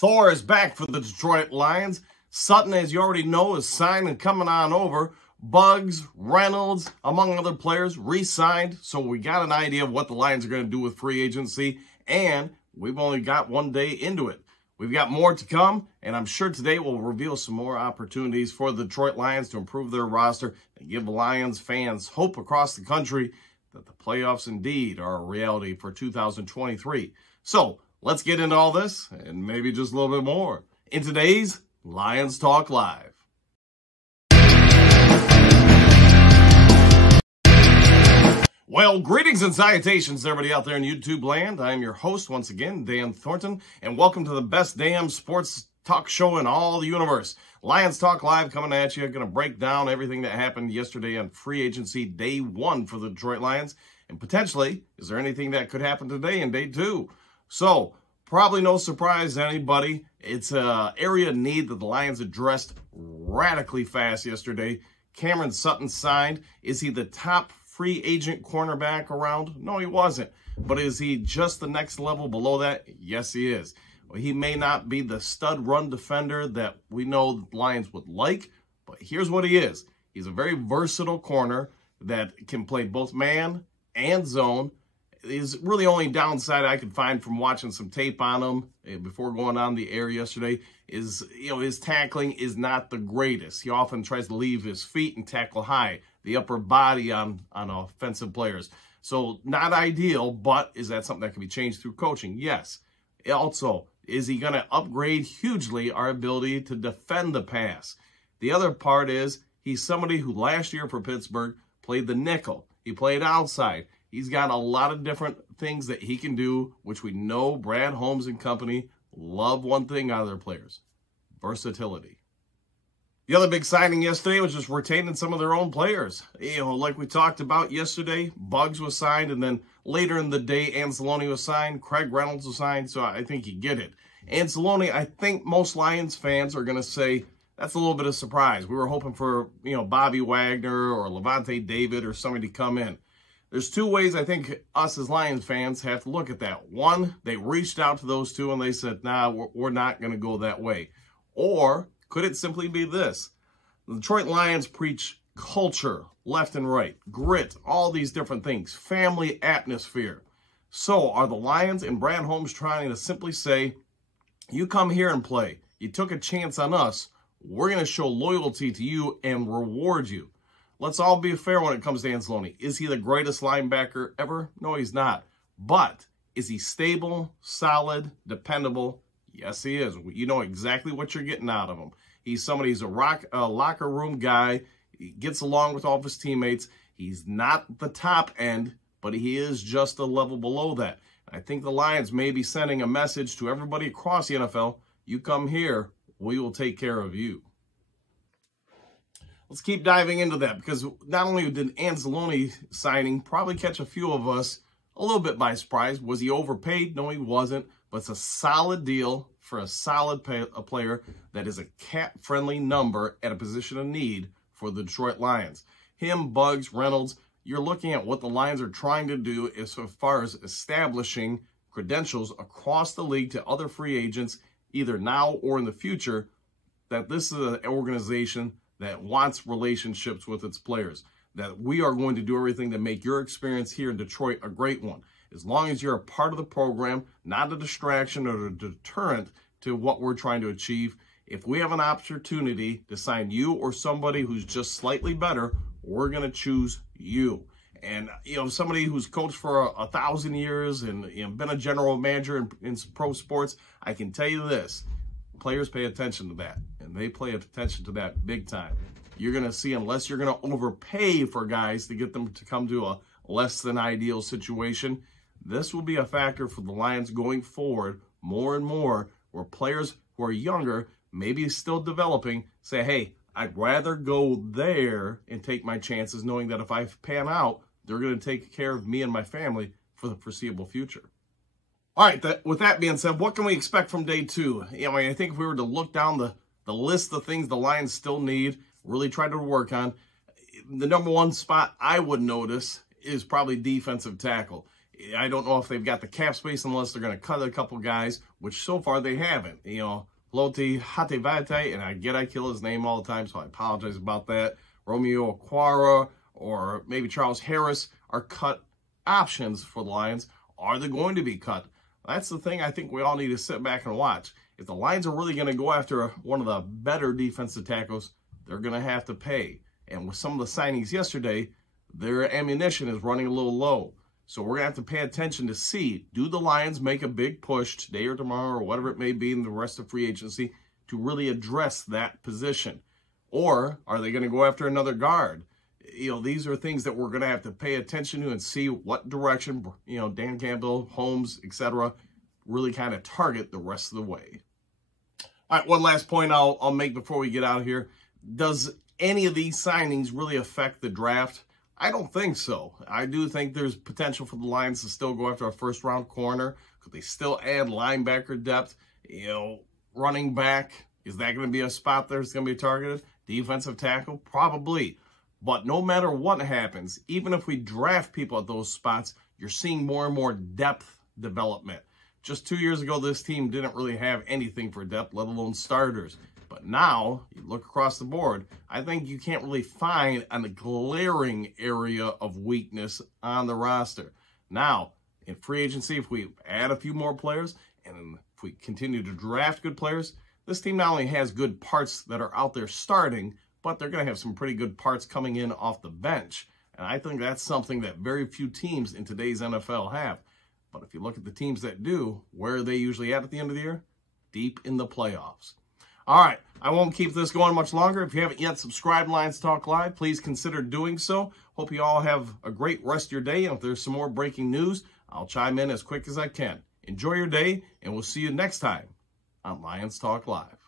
Thor is back for the Detroit Lions. Sutton, as you already know, is signed and coming on over. Buggs, Reynolds, among other players, re-signed. So we got an idea of what the Lions are going to do with free agency. And we've only got one day into it. We've got more to come, and I'm sure today we'll reveal some more opportunities for the Detroit Lions to improve their roster and give Lions fans hope across the country that the playoffs indeed are a reality for 2023. So let's get into all this and maybe just a little bit more in today's Lions Talk Live. Well, greetings and salutations to everybody out there in YouTube land. I am your host once again, Dan Thornton, and welcome to the best damn sports talk show in all the universe. Lions Talk Live coming at you. Going to break down everything that happened yesterday on free agency day one for the Detroit Lions, and potentially, is there anything that could happen today in day two? So, probably no surprise to anybody. It's an area of need that the Lions addressed radically fast yesterday. Cameron Sutton signed. Is he the top free agent cornerback around? No, he wasn't. But is he just the next level below that? Yes, he is. Well, he may not be the stud run defender that we know the Lions would like, but here's what he is. He's a very versatile corner that can play both man and zone. His really only downside I could find from watching some tape on him before going on the air yesterday is, his tackling is not the greatest. He often tries to leave his feet and tackle high, the upper body on offensive players. So not ideal, but is that something that can be changed through coaching? Yes. Also, is he going to upgrade hugely our ability to defend the pass? The other part is he's somebody who last year for Pittsburgh played the nickel. He played outside. He's got a lot of different things that he can do, which we know Brad Holmes and company love one thing out of their players: versatility. The other big signing yesterday was just retaining some of their own players. Like we talked about yesterday, Buggs was signed, and then later in the day, Anzalone was signed, Craig Reynolds was signed, so I think you get it. Anzalone, I think most Lions fans are going to say, that's a little bit of surprise. We were hoping for, Bobby Wagner or Levante David or somebody to come in. There's two ways I think us as Lions fans have to look at that. One, they reached out to those two and they said, nah, we're not going to go that way. Or could it simply be this? The Detroit Lions preach culture left and right, grit, all these different things, family atmosphere. So are the Lions and Brad Holmes trying to simply say, you come here and play. You took a chance on us. We're going to show loyalty to you and reward you. Let's all be fair when it comes to Anzalone. Is he the greatest linebacker ever? No, he's not. But is he stable, solid, dependable? Yes, he is. You know exactly what you're getting out of him. He's somebody who's a locker room guy. He gets along with all of his teammates. He's not the top end, but he is just a level below that. I think the Lions may be sending a message to everybody across the NFL. You come here, we will take care of you. Let's keep diving into that, because not only did Anzalone signing probably catch a few of us a little bit by surprise. Was he overpaid? No, he wasn't. But it's a solid deal for a solid player that is a cap-friendly number at a position of need for the Detroit Lions. Him, Buggs, Reynolds, you're looking at what the Lions are trying to do as far as establishing credentials across the league to other free agents, either now or in the future, that this is an organization that wants relationships with its players, that we are going to do everything to make your experience here in Detroit a great one. As long as you're a part of the program, not a distraction or a deterrent to what we're trying to achieve. If we have an opportunity to sign you or somebody who's just slightly better, we're going to choose you. And, somebody who's coached for 1,000 years and been a general manager in pro sports, I can tell you this. Players pay attention to that, and they pay attention to that big time. You're going to see, unless you're going to overpay for guys to get them to come to a less than ideal situation, this will be a factor for the Lions going forward more and more, where players who are younger, maybe still developing, say, hey, I'd rather go there and take my chances knowing that if I pan out, they're going to take care of me and my family for the foreseeable future. All right, with that being said, what can we expect from day two? I think if we were to look down the list of things the Lions still need, really try to work on, the number one spot I would notice is probably defensive tackle. I don't know if they've got the cap space unless they're going to cut a couple guys, which so far they haven't. You know, Loti Hatevate, and I kill his name all the time, so I apologize about that. Romeo Aquara or maybe Charles Harris are cut options for the Lions. Are they going to be cut? That's the thing I think we all need to sit back and watch. If the Lions are really going to go after one of the better defensive tackles, they're going to have to pay. And with some of the signings yesterday, their ammunition is running a little low. So we're going to have to pay attention to see, do the Lions make a big push today or tomorrow or whatever it may be in the rest of free agency to really address that position? Or are they going to go after another guard? You know, these are things that we're going to have to pay attention to and see what direction, you know, Dan Campbell, Holmes, etc., really kind of target the rest of the way. All right, one last point I'll make before we get out of here. Does any of these signings really affect the draft? I don't think so. I do think there's potential for the Lions to still go after a first-round corner. Could they still add linebacker depth? You know, running back, is that going to be a spot that's going to be targeted? Defensive tackle? Probably. But no matter what happens, even if we draft people at those spots, you're seeing more and more depth development. Just 2 years ago, this team didn't really have anything for depth, let alone starters. But now, you look across the board, I think you can't really find a glaring area of weakness on the roster. Now, in free agency, if we add a few more players, and if we continue to draft good players, this team not only has good parts that are out there starting, but they're going to have some pretty good parts coming in off the bench. And I think that's something that very few teams in today's NFL have. But if you look at the teams that do, where are they usually at the end of the year? Deep in the playoffs. All right, I won't keep this going much longer. If you haven't yet subscribed to Lions Talk Live, please consider doing so. Hope you all have a great rest of your day. And if there's some more breaking news, I'll chime in as quick as I can. Enjoy your day, and we'll see you next time on Lions Talk Live.